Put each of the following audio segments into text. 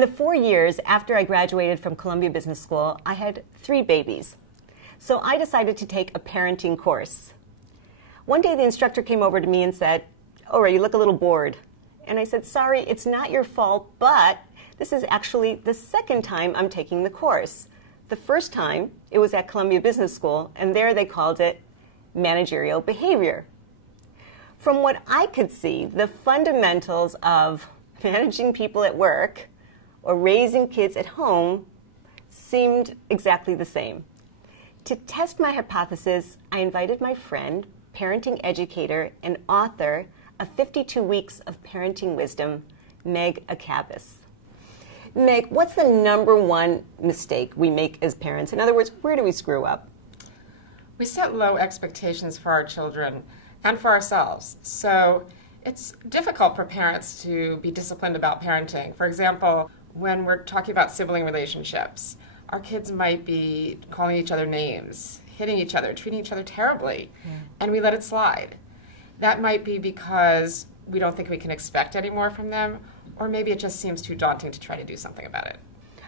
In the 4 years after I graduated from Columbia Business School, I had 3 babies. So I decided to take a parenting course. One day the instructor came over to me and said, "Ora, you look a little bored." And I said, "Sorry, it's not your fault, but this is actually the second time I'm taking the course. The first time, it was at Columbia Business School, and there they called it managerial behavior." From what I could see, the fundamentals of managing people at work or raising kids at home seemed exactly the same. To test my hypothesis, I invited my friend, parenting educator, and author of 52 Weeks of Parenting Wisdom, Meg Akabas. Meg, what's the #1 mistake we make as parents? In other words, where do we screw up? We set low expectations for our children and for ourselves. So it's difficult for parents to be disciplined about parenting. For example, when we're talking about sibling relationships, our kids might be calling each other names, hitting each other, treating each other terribly, and we let it slide. That might be because we don't think we can expect any more from them, or maybe it just seems too daunting to try to do something about it.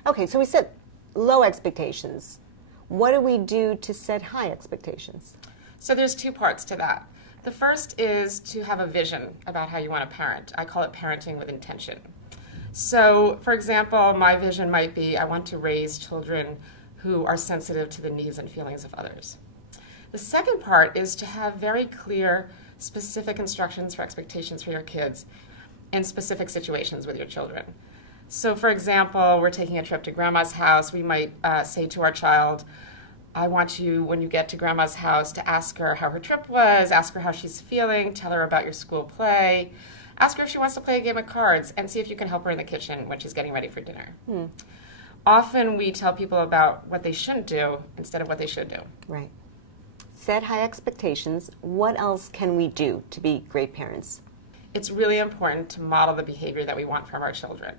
Okay, so we set low expectations. What do we do to set high expectations? So there's 2 parts to that. The first is to have a vision about how you want to parent. I call it parenting with intention. So, for example, my vision might be I want to raise children who are sensitive to the needs and feelings of others. The second part is to have very clear, specific instructions for expectations for your kids in specific situations with your children. So, for example, we're taking a trip to Grandma's house. We might say to our child, "I want you, when you get to Grandma's house, to ask her how her trip was, ask her how she's feeling, tell her about your school play, ask her if she wants to play a game of cards, and see if you can help her in the kitchen when she's getting ready for dinner." Often we tell people about what they shouldn't do instead of what they should do. Right. Set high expectations. What else can we do to be great parents? It's really important to model the behavior that we want from our children.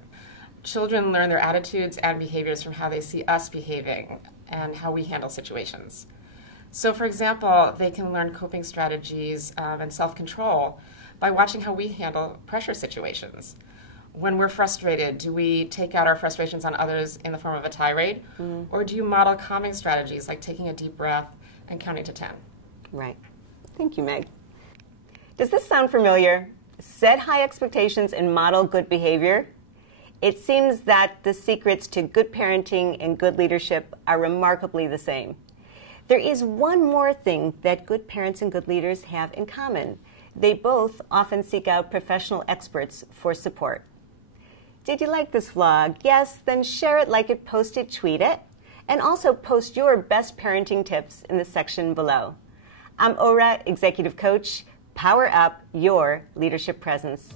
Children learn their attitudes and behaviors from how they see us behaving and how we handle situations. So, for example, they can learn coping strategies and self-control by watching how we handle pressure situations. When we're frustrated, do we take out our frustrations on others in the form of a tirade? Or do you model calming strategies like taking a deep breath and counting to 10? Right. Thank you, Meg. Does this sound familiar? Set high expectations and model good behavior. It seems that the secrets to good parenting and good leadership are remarkably the same. There is one more thing that good parents and good leaders have in common. They both often seek out professional experts for support. Did you like this vlog? Yes? Then share it, like it, post it, tweet it, and also post your best parenting tips in the section below. I'm Ora, Executive Coach. Power up your leadership presence.